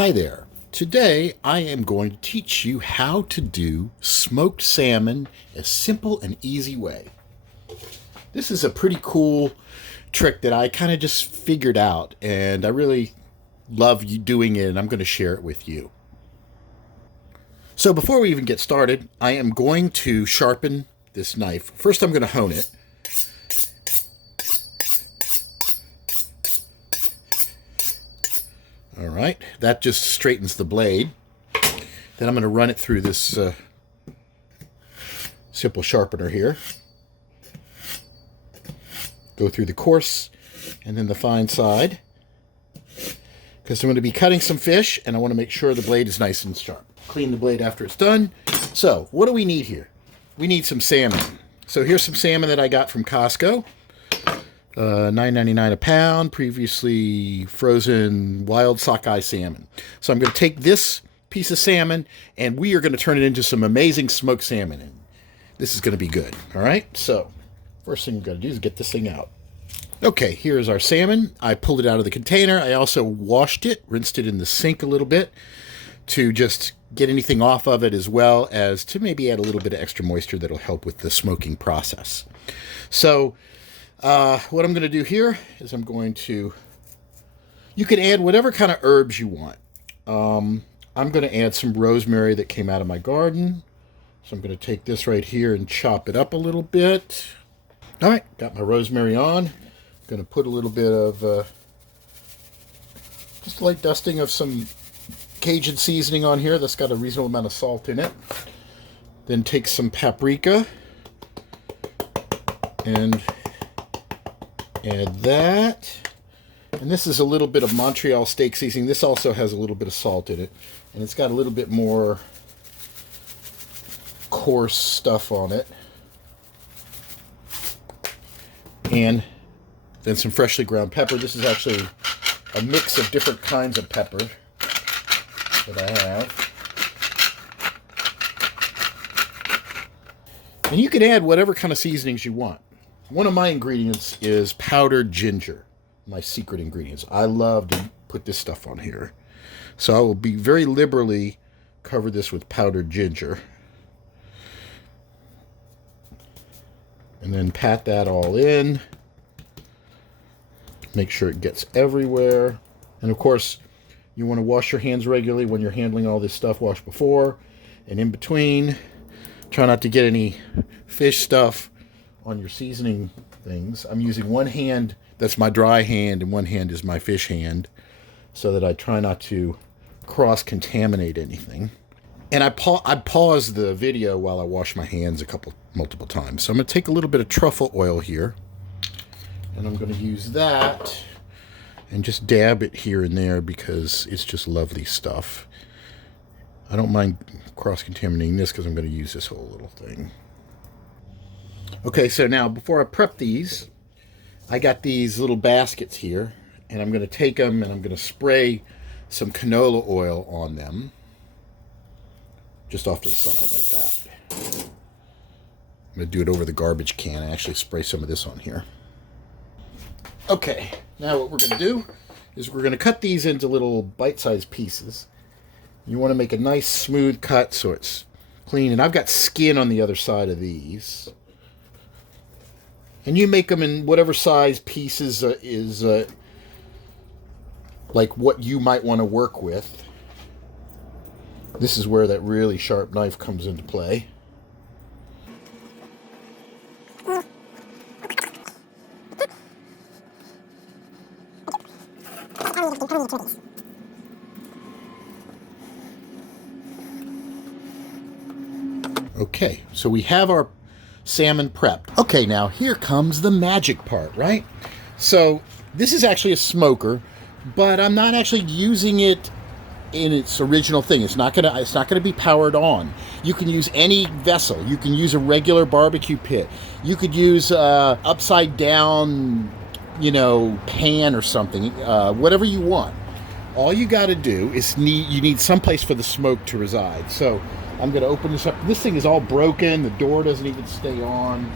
Hi there. Today I am going to teach you how to do smoked salmon a simple and easy way. This is a pretty cool trick that I kind of just figured out, and I really love you doing it, and I'm going to share it with you. So before we even get started, I am going to sharpen this knife. First I'm going to hone it. All right, that just straightens the blade. Then I'm going to run it through this simple sharpener here. Go through the coarse and then the fine side, because I'm going to be cutting some fish and I want to make sure the blade is nice and sharp. Clean the blade after it's done. So what do we need here? We need some salmon. So here's some salmon that I got from Costco. $9.99 a pound, previously frozen wild sockeye salmon. So I'm going to take this piece of salmon and we are going to turn it into some amazing smoked salmon. And this is going to be good. All right. So first thing we're going to do is get this thing out. Okay, here's our salmon. I pulled it out of the container. I also washed it, rinsed it in the sink a little bit to just get anything off of it, as well as to maybe add a little bit of extra moisture that'll help with the smoking process. So what I'm going to do here is you can add whatever kind of herbs you want. I'm going to add some rosemary that came out of my garden. So I'm going to take this right here and chop it up a little bit. All right, got my rosemary on. I'm going to put a little bit of just a light dusting of some Cajun seasoning on here. That's got a reasonable amount of salt in it. Then take some paprika and add that. And this is a little bit of Montreal steak seasoning. This also has a little bit of salt in it. And it's got a little bit more coarse stuff on it. And then some freshly ground pepper. This is actually a mix of different kinds of pepper that I have. And you can add whatever kind of seasonings you want. One of my ingredients is powdered ginger, my secret ingredients. I love to put this stuff on here. So I will be very liberally cover this with powdered ginger. And then pat that all in. Make sure it gets everywhere. And of course, you want to wash your hands regularly when you're handling all this stuff. Wash before and in between. Try not to get any fish stuff on your seasoning things. I'm using one hand, that's my dry hand, and one hand is my fish hand, so that I try not to cross-contaminate anything. And I pause the video while I wash my hands multiple times. So I'm going to take a little bit of truffle oil here, and I'm going to use that and just dab it here and there because it's just lovely stuff. I don't mind cross-contaminating this because I'm going to use this whole little thing. Okay, so now before I prep these, I got these little baskets here, and I'm going to take them and I'm going to spray some canola oil on them. Just off to the side like that. I'm going to do it over the garbage can and actually spray some of this on here. Okay, now what we're going to do is we're going to cut these into little bite-sized pieces. You want to make a nice smooth cut so it's clean. And I've got skin on the other side of these. And you make them in whatever size pieces is like what you might want to work with. This is where that really sharp knife comes into play. Okay, so we have our salmon prepped. Okay, now here comes the magic part, right? So this is actually a smoker, but I'm not actually using it in its original thing. It's not gonna be powered on. You can use any vessel. You can use a regular barbecue pit. You could use upside down, pan or something. Whatever you want. All you got to do is you need someplace for the smoke to reside. So I'm going to open this up. This thing is all broken. The door doesn't even stay on.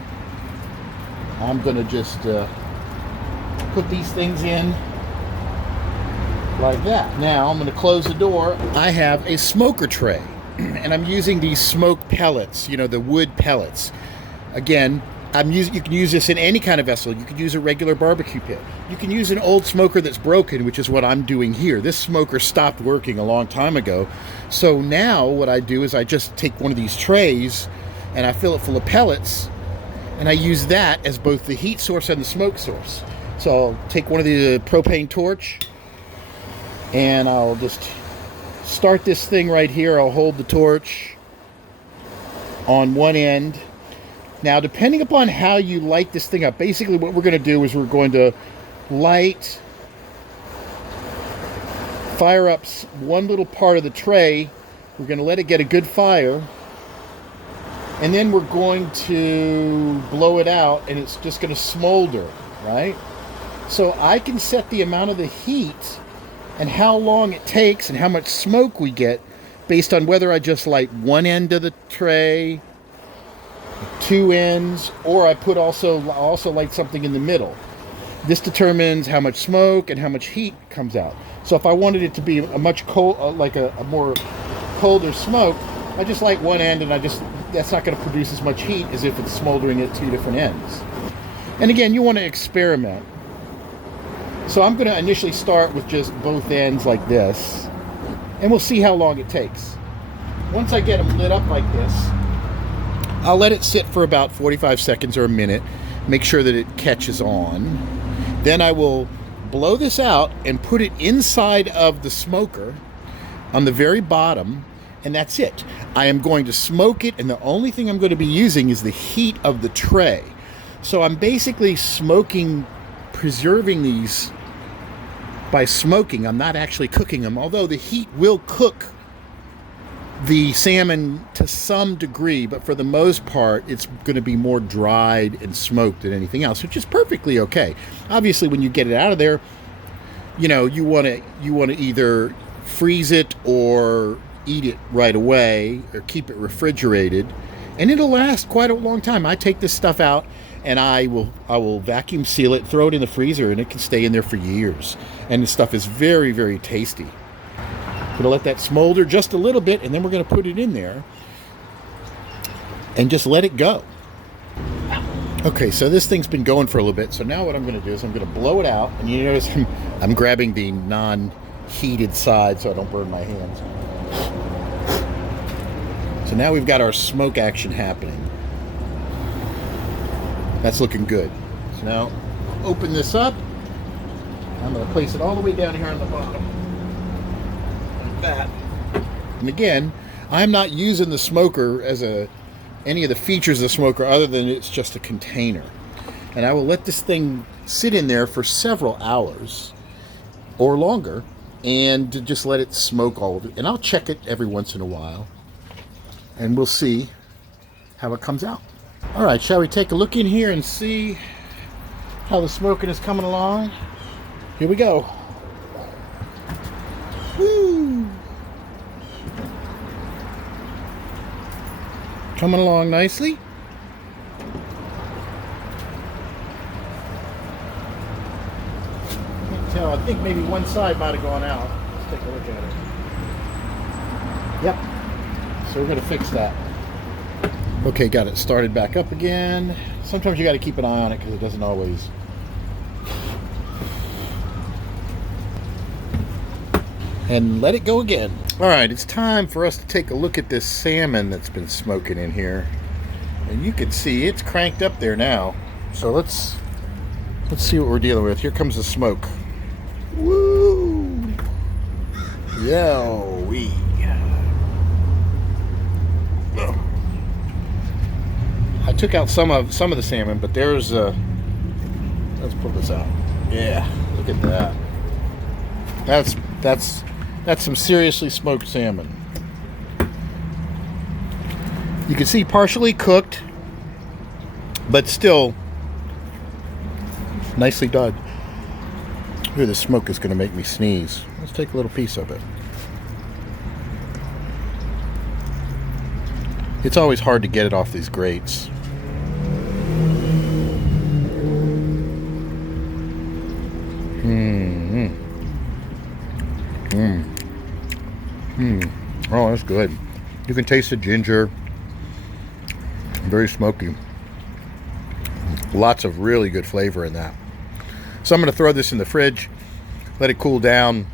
I'm going to just put these things in like that. Now I'm going to close the door. I have a smoker tray, and I'm using these smoke pellets, you know, the wood pellets. Again, you can use this in any kind of vessel. You could use a regular barbecue pit. You can use an old smoker that's broken, which is what I'm doing here. This smoker stopped working a long time ago. So now what I do is I just take one of these trays and I fill it full of pellets, and I use that as both the heat source and the smoke source. So I'll take one of the propane torch and I'll just start this thing right here. I'll hold the torch on one end. Now, depending upon how you light this thing up, basically what we're going to do is we're going to fire up one little part of the tray. We're going to let it get a good fire. And then we're going to blow it out, and it's just going to smolder, right? So I can set the amount of the heat and how long it takes and how much smoke we get based on whether I just light one end of the tray, two ends, or I also light something in the middle. This determines how much smoke and how much heat comes out. So if I wanted it to be a much cold, like a more colder smoke, I just light one end, and that's not going to produce as much heat as if it's smoldering at two different ends. And again, you want to experiment. So I'm going to initially start with just both ends like this, and we'll see how long it takes. Once I get them lit up like this, I'll let it sit for about 45 seconds or a minute, make sure that it catches on. Then I will blow this out and put it inside of the smoker on the very bottom, and that's it. I am going to smoke it, and the only thing I'm going to be using is the heat of the tray. So I'm basically preserving these by smoking. I'm not actually cooking them, although the heat will cook the salmon to some degree, but for the most part, it's going to be more dried and smoked than anything else, which is perfectly okay. Obviously, when you get it out of there, you know, you want to either freeze it or eat it right away, or keep it refrigerated, and it'll last quite a long time. I take this stuff out and I will vacuum seal it, throw it in the freezer, and it can stay in there for years. And the stuff is very, very tasty. Gonna let that smolder just a little bit, and then we're gonna put it in there and just let it go. Okay, so this thing's been going for a little bit. So now what I'm gonna do is I'm gonna blow it out, and you notice I'm grabbing the non-heated side so I don't burn my hands. So now we've got our smoke action happening. That's looking good. So now open this up. I'm gonna place it all the way down here on the bottom. That. And again, I'm not using the smoker as any of the features of the smoker other than it's just a container. And I will let this thing sit in there for several hours or longer and just let it smoke all of it. And I'll check it every once in a while, and we'll see how it comes out. All right, shall we take a look in here and see how the smoking is coming along? Here we go. Woo! Coming along nicely. Can't tell. I think maybe one side might have gone out. Let's take a look at it. Yep. So we're going to fix that. Okay, got it started back up again. Sometimes you got to keep an eye on it because it doesn't always. And let it go again. All right, it's time for us to take a look at this salmon that's been smoking in here. And you can see it's cranked up there now. So let's see what we're dealing with. Here comes the smoke. Woo! Yowie. I took out some of the salmon, but there's let's pull this out. Yeah, look at that. That's some seriously smoked salmon. You can see partially cooked, but still nicely done. Ooh, the smoke is going to make me sneeze. Let's take a little piece of it. It's always hard to get it off these grates. Oh, that's good. You can taste the ginger. Very smoky. Lots of really good flavor in that. So I'm going to throw this in the fridge, let it cool down,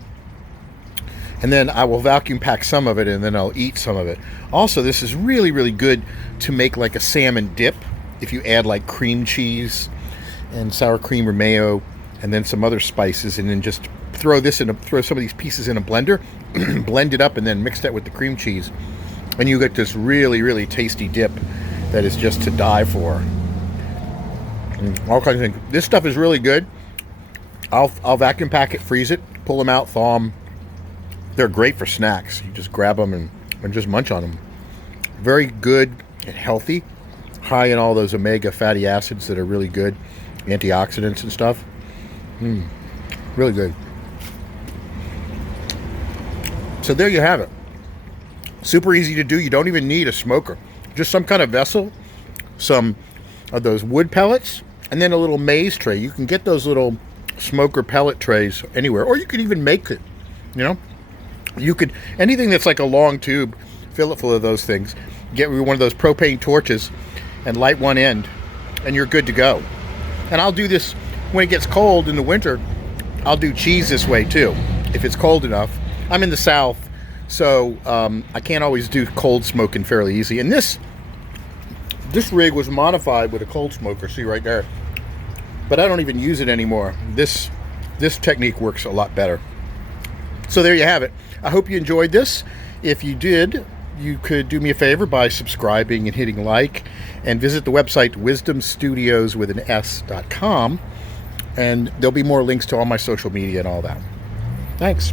and then I will vacuum pack some of it, and then I'll eat some of it. Also, this is really, really good to make like a salmon dip. If you add like cream cheese and sour cream or mayo, and then some other spices, and then just throw some of these pieces in a blender, blend it up, and then mix that with the cream cheese, and you get this really, really tasty dip that is just to die for. And all kinds of things. This stuff is really good. I'll vacuum pack it, freeze it, pull them out, thaw them. They're great for snacks. You just grab them and just munch on them. Very good and healthy. High in all those omega fatty acids that are really good. Antioxidants and stuff. Really good. So there you have it. Super easy to do. You don't even need a smoker. Just some kind of vessel, some of those wood pellets, and then a little maize tray. You can get those little smoker pellet trays anywhere, or you could even make it. You could, anything that's like a long tube, fill it full of those things. Get one of those propane torches and light one end, and you're good to go. And I'll do this when it gets cold in the winter. I'll do cheese this way too, if it's cold enough. I'm in the South, so I can't always do cold smoking fairly easy. And this rig was modified with a cold smoker, see right there. But I don't even use it anymore. This technique works a lot better. So there you have it. I hope you enjoyed this. If you did, you could do me a favor by subscribing and hitting like, and visit the website wisdomstudios.com, and there'll be more links to all my social media and all that. Thanks.